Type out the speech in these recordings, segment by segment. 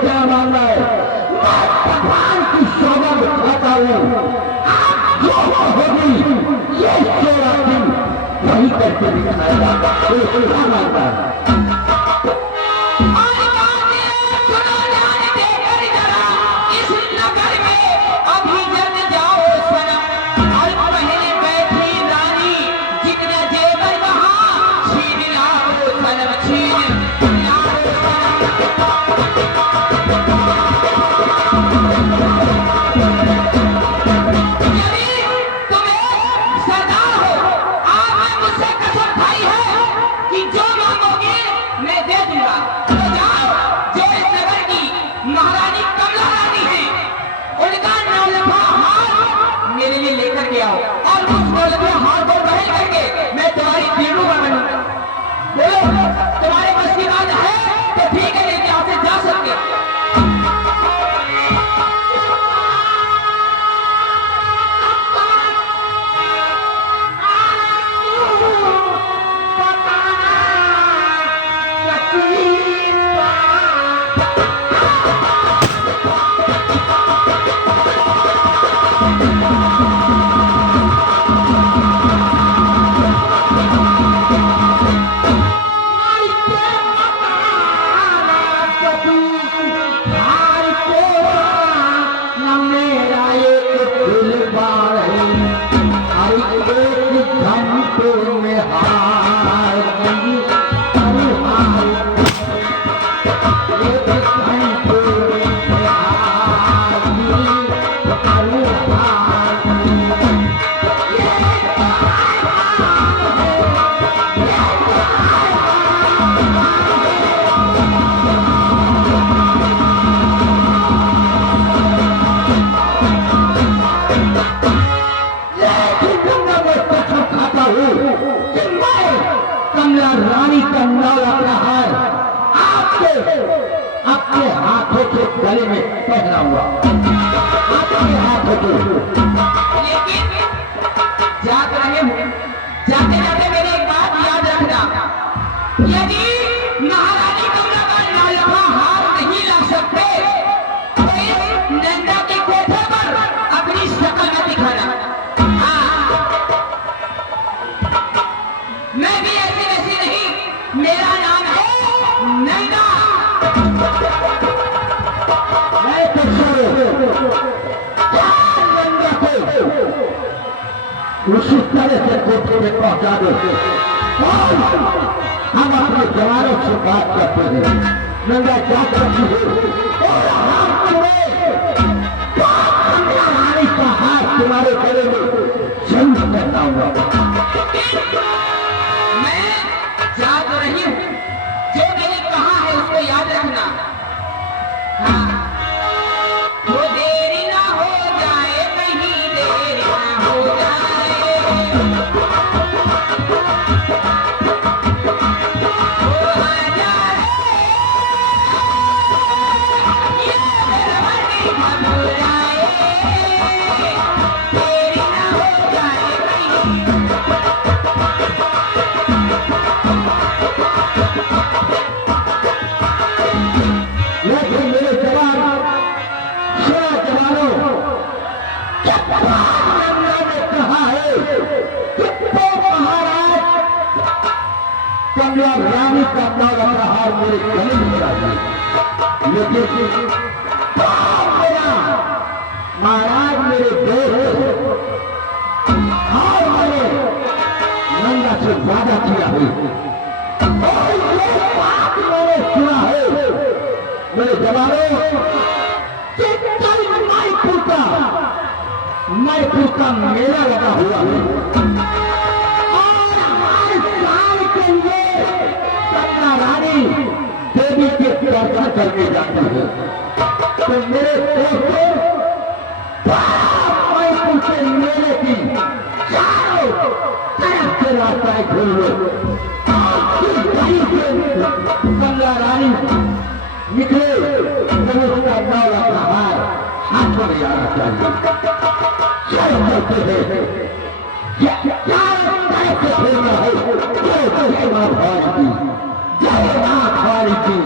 क्या मानना है? भगवान की शोभा दिखाता हूँ, जो होगी ये 16 दिन वही करके दिखाएगा। क्या मानता है? रानी का नाम रहा है आपके हाथों के गले में पहना हुआ, आपके हाथों के। लेकिन जाते जाते मेरी एक बात याद रखना, यदि महारानी कमलाबाई नालफा हार नहीं ला सकते तो इस नंदा के कोठे पर अपनी शक्ल न दिखाना। मैं भी ऐसी वैसी नहीं, मेरा नाम है नंदा। उसी तरह से कोठे में पहुंचा देते हम अपने जवानों से बात करते हैं। नंदा क्या करती है और रानी का हाथ तुम्हारे गले में जंग करता हुआ। मैं कमला रानी का ताला प्रहार मेरे गले में चाहिए, लेकिन महाराज मेरे दोस्त और मैंने नंदा से वादा किया है और ये बात मैंने सुना है मेरे जवानों, मायपुर का मेला लगा हुआ है और हर साल के लिए कमला रानी देवी के दर्शन करने जाती है। तो मेरे दोस्तों, मायपुर के मेले की चारों तरफ से रास्ताएं खोल लो। कमला रानी निकले तो उसका नाव अपना हार हाथों में आना चाहिए। क्या करते हैं, क्या कैसे खेलना है, जय मां भवानी की, जय मां भवानी की।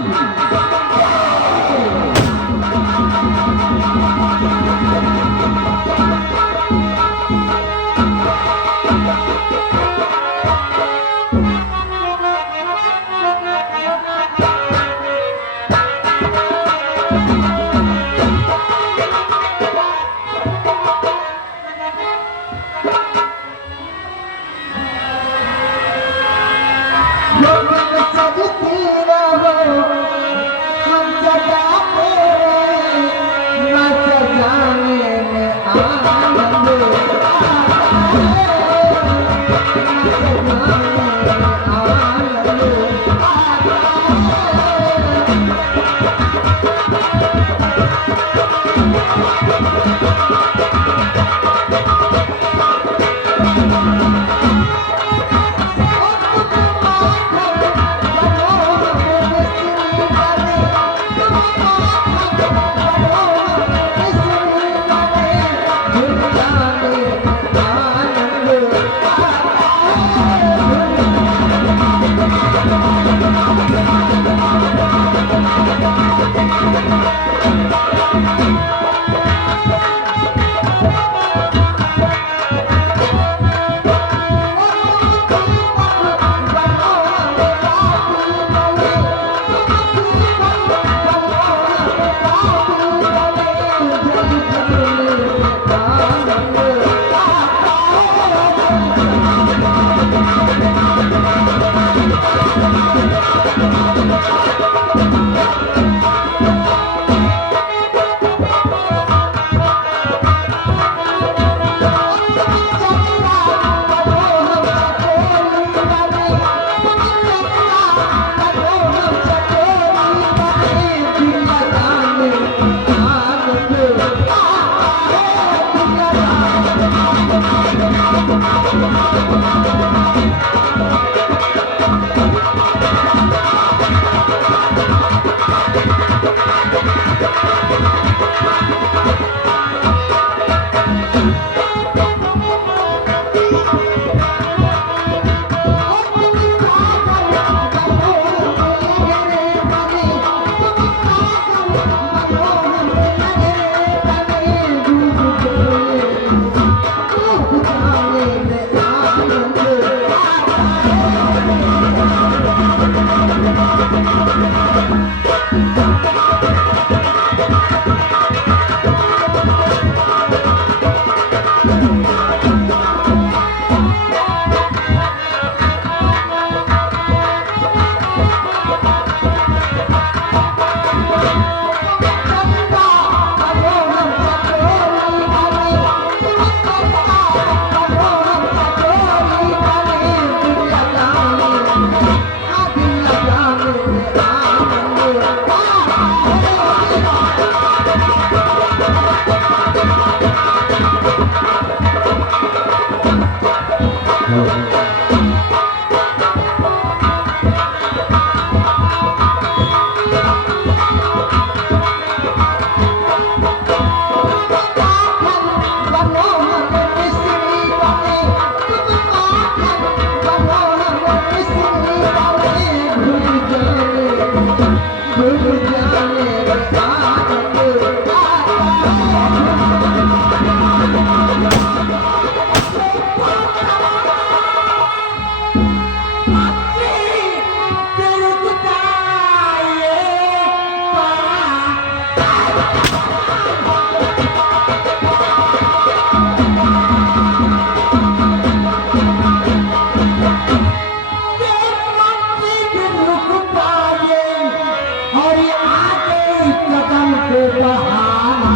तो बहाना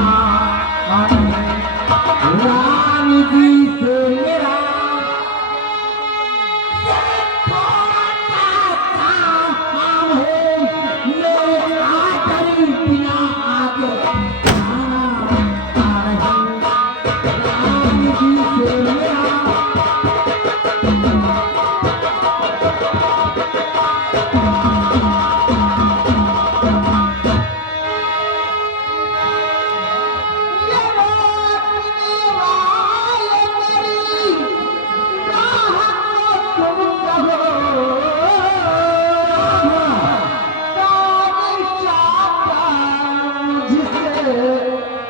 रानी जी से मेरा थोड़ा सा काम है, मेरे आखिरी बिना आगे रानी जी से मेरा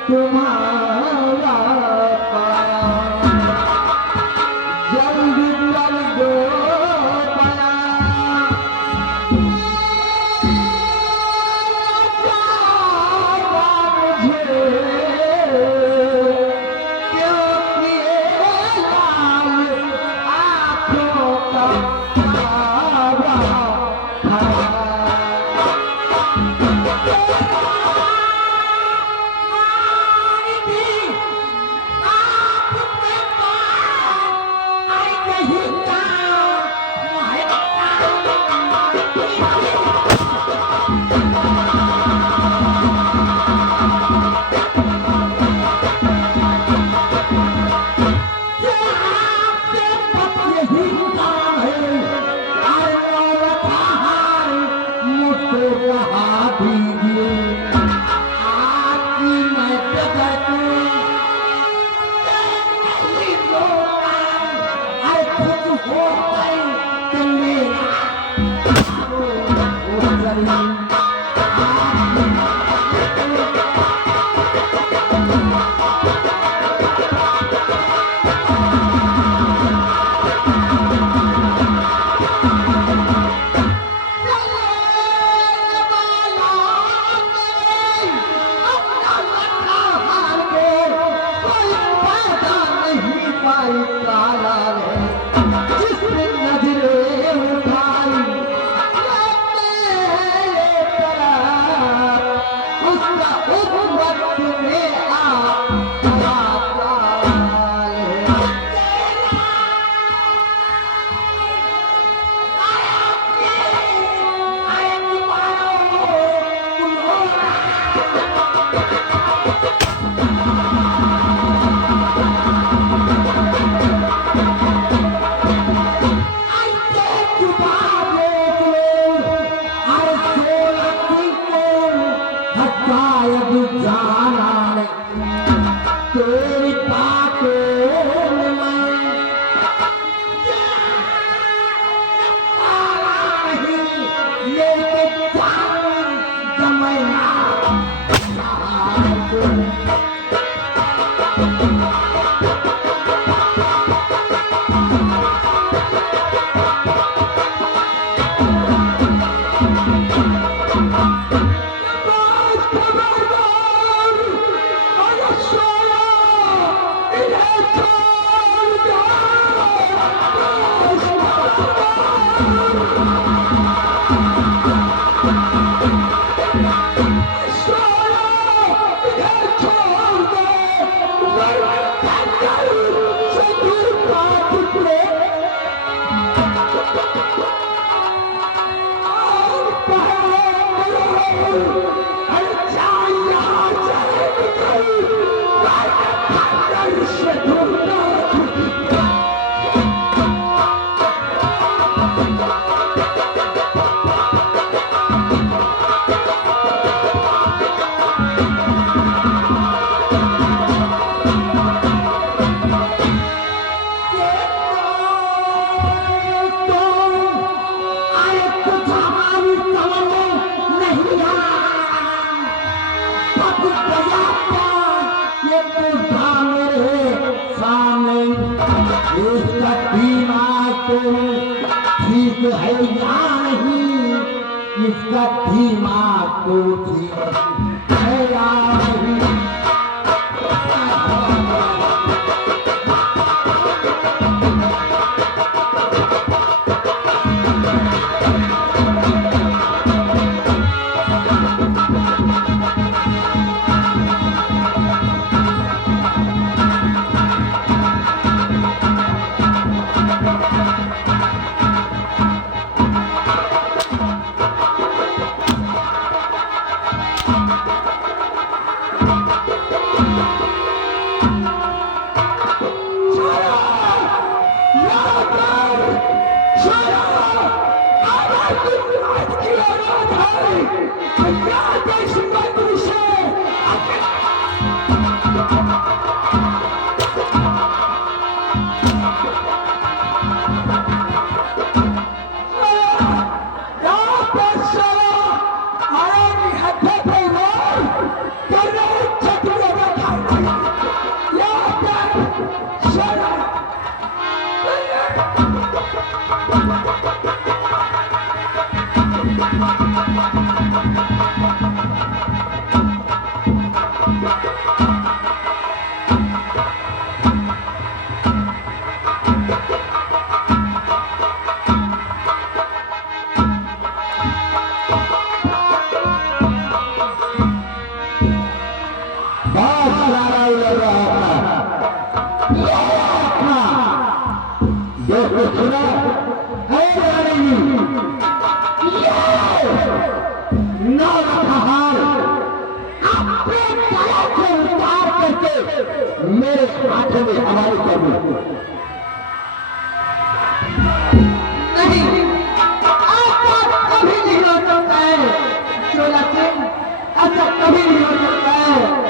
तुम्हारा पाया जल्दी कर दो पाया मुझे क्यों किए लाल आँखों का तारा था ठीक है या नहीं, इसका दिमाग तो ठीक है या नहीं। मेरे हाथों में हवाले कर दो। नहीं, ऐसा कभी नहीं हो सकता है शोला सिंह, ऐसा कभी नहीं हो सकता है।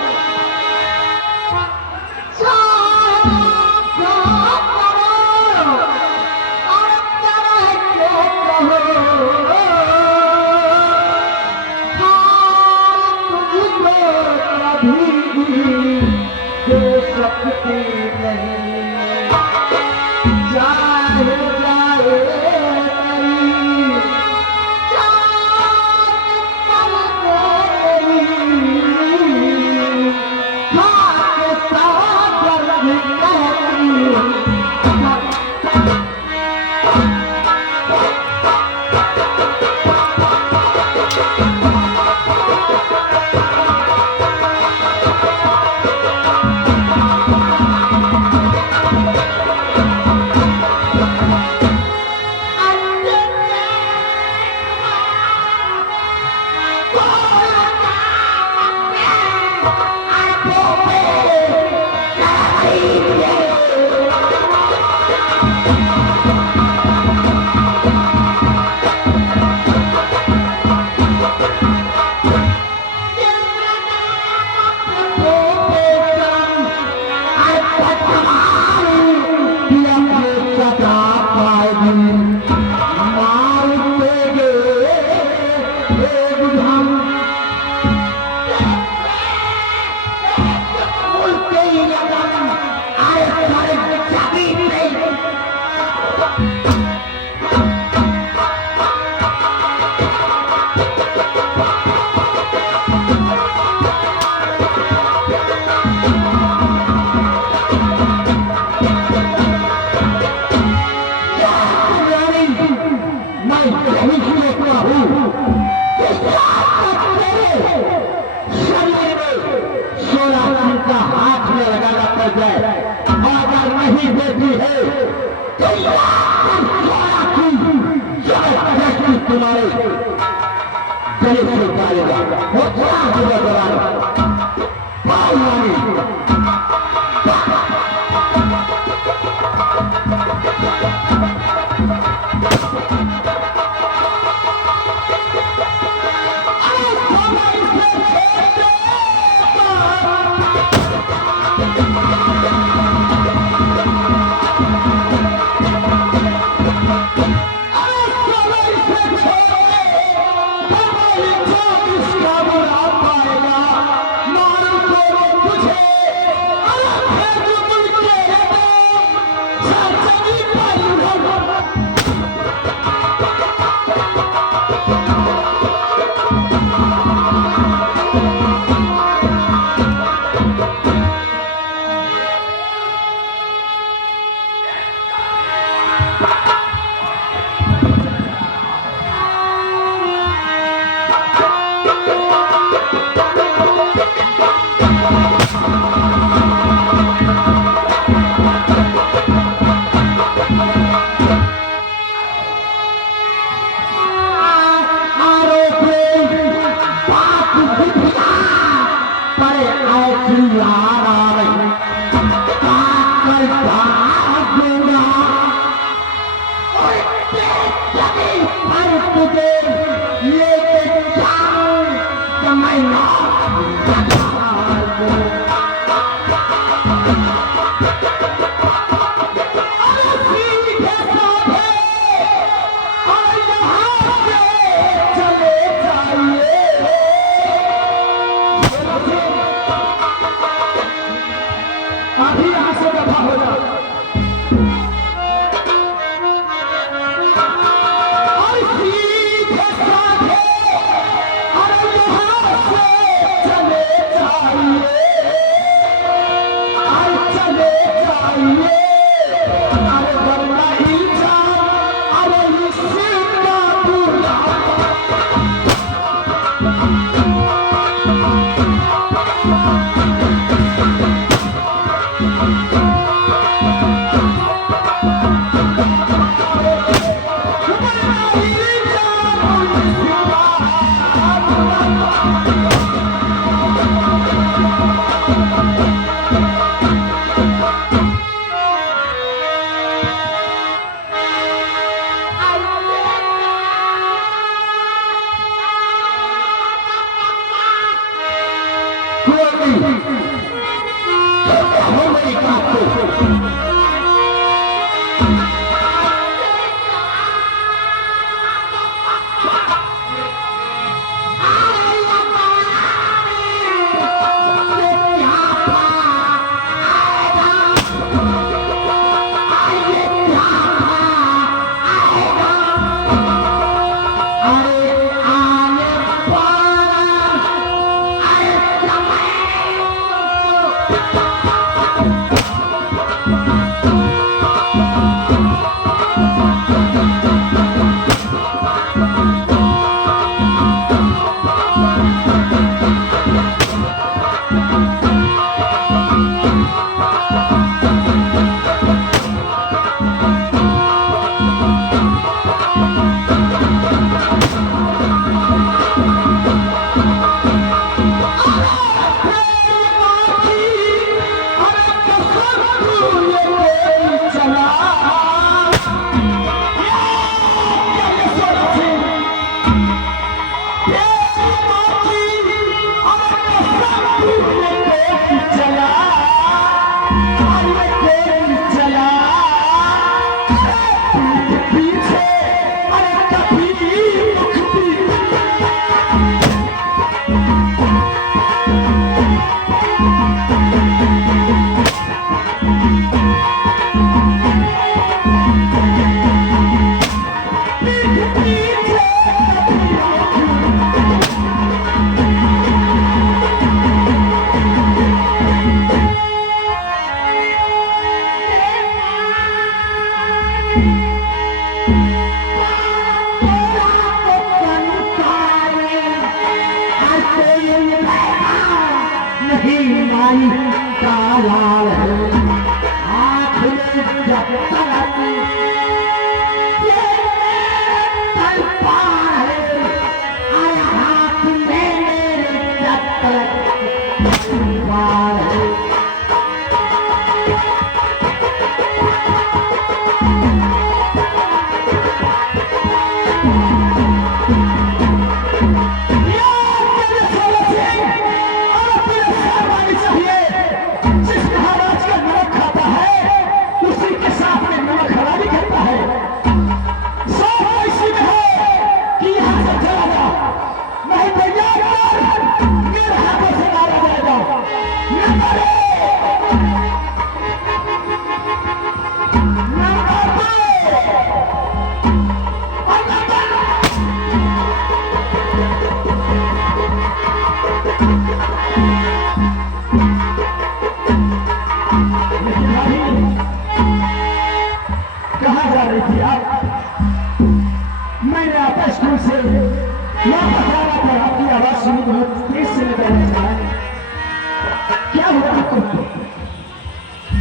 तुम्हारे गले से डालेगा वो क्या होगा जवान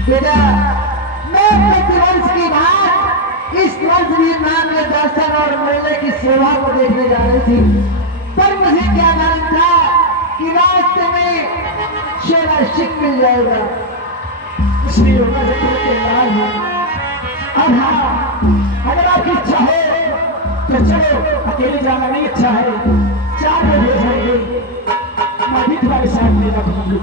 बेटा मैं प्रतिवंश की बात इस वर्ष वियतनाम में दर्शन और मेले की सेवा को देखने जा रही थी, पर मुझे क्या मालूम था कि रास्ते में शेरा शिक मिल जाएगा, इसलिए अब हाँ, अगर आपकी इच्छा हो तो चलो, अकेले जाना नहीं अच्छा है, 4 बजे भेज देंगे। मैं भी तुम्हारे साथ मेरा घूम लूं।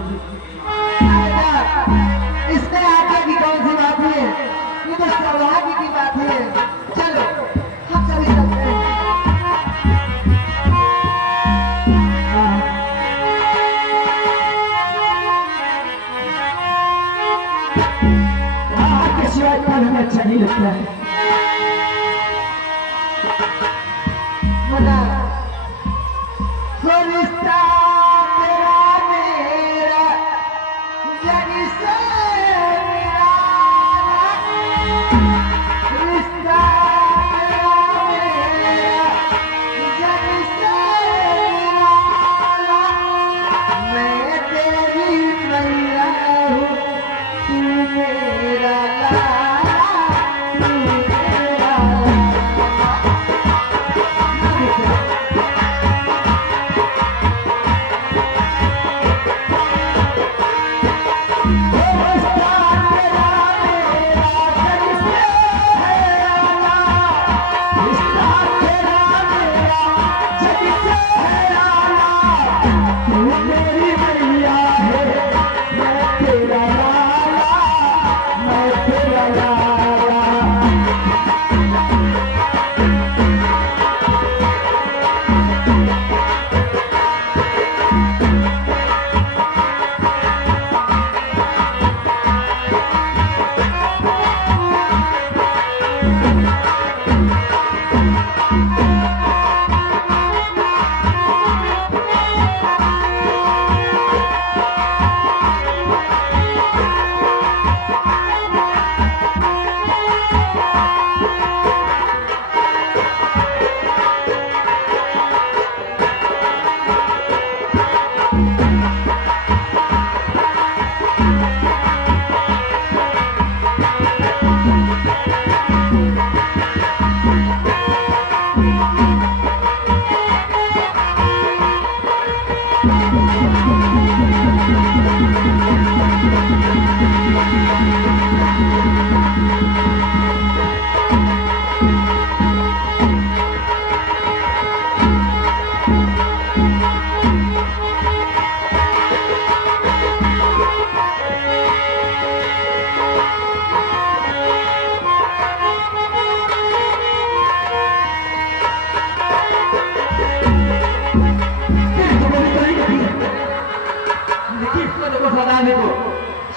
इसमें आगे की कौन सी बात है? ये तो सौभाग्य की बात है। चलो हम सभी चलते हैं। आपके सिवाय कोई हमें अच्छा नहीं लगता है। मना रिश्ता तेरा मेरा जग से निराला। रिश्ता तेरा मेरा जग से निराला। मैं तेरी मैया हूँ, तू मेरा लाला, तू मेरा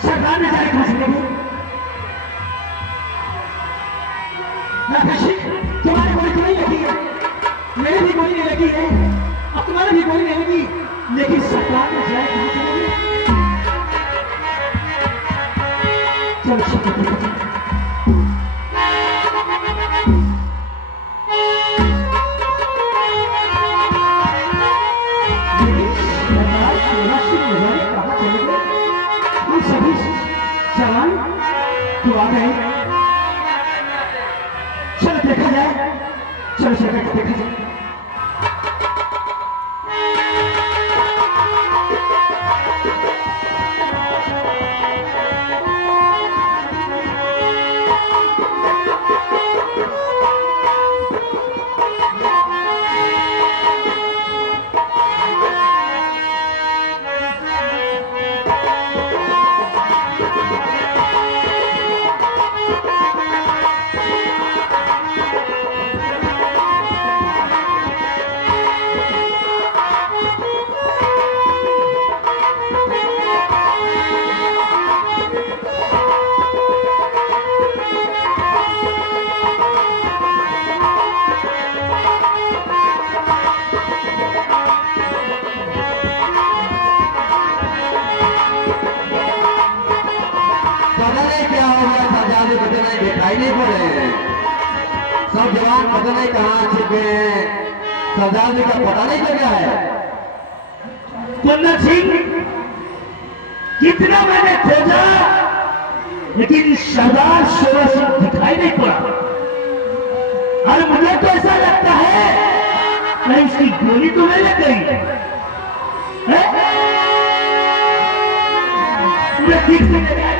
सरकार ने जाए कहां से लगी? तुम्हारी गोली तो नहीं लगी है, मेरी भी गोली नहीं लगी है, अब तुम्हारी भी गोली नहीं लगी, लेकिन सरकार ने जाए कहां से लगी? चलो चलो सभी जवान तो आ गए। चलो देखा जाए, चलो चलो देखा जाए। दिखाई नहीं पड़ रहे हैं, सब जवान पता नहीं कहाँ छिपे हैं, सरदार जी का पता नहीं चल रहा है। बन्ना सिंह कितना मैंने खोजा, लेकिन सरदार सोलह सिंह दिखाई नहीं पड़ा। और मुझे तो ऐसा लगता है नहीं उसकी गोली तो नहीं लग गई है? मुझे ठीक से नहीं आया।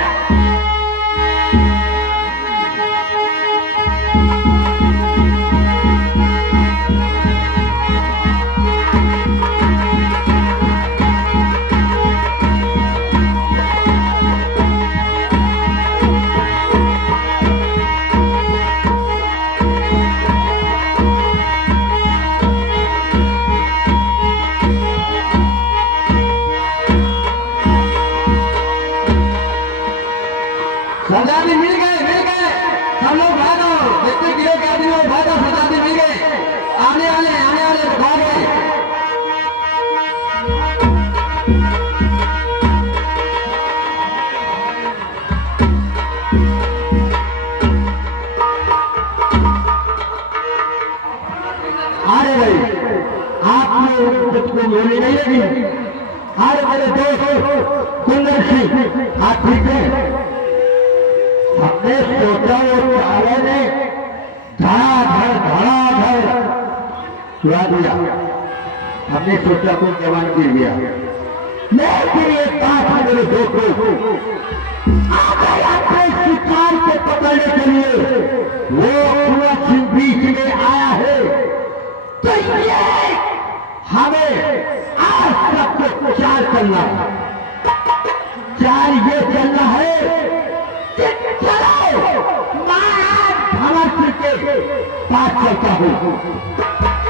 वाले भागे अरे भाई आपने मुझको गोली नहीं लगी। अरे मेरे दोस्त कुंदन सिंह आप ठीक है? हमने सोचा वो चाले ने धड़ाधड़ छुड़ा दिया। हमने सोचा कोई जवान गिर गया, लेकिन ये बात है मेरे दोस्तों, अगर अपने शिकार को पकड़ने के लिए वो कुंवर सिंह बीच में आया है तो ये हमें आज सबको चाल करना है। चाल ये चलना है कि चलो महाराज भंवर सिंह के पास चलता हूँ,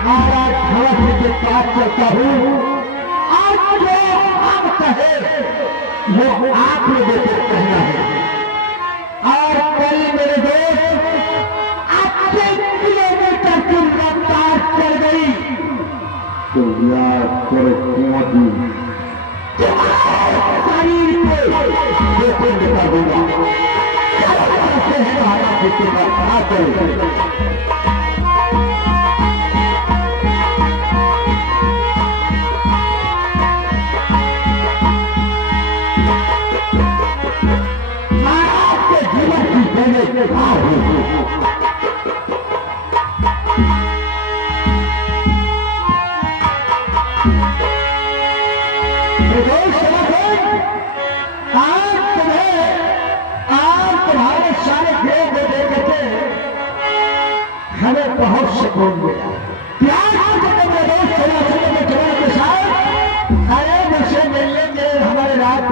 महाराज भंवर सिंह के पास चलता हूँ और जो हम कहे वो आप लोगों को कहना है। और कल मेरे दोस्त 80 किलोमीटर की रफ्तार चल गई तो याद करो मोदी शरीर को जोखिम कर दूंगा। कैसे है हमारा किसी पर आ चले महाराज के जीवन की देने के बाद तुम्हारे सारे खेल को देखे थे हमें बहुत सुकून मिला। प्यार मेरे दोस्त के साथ अरे मुझसे मिलने के हमारे रात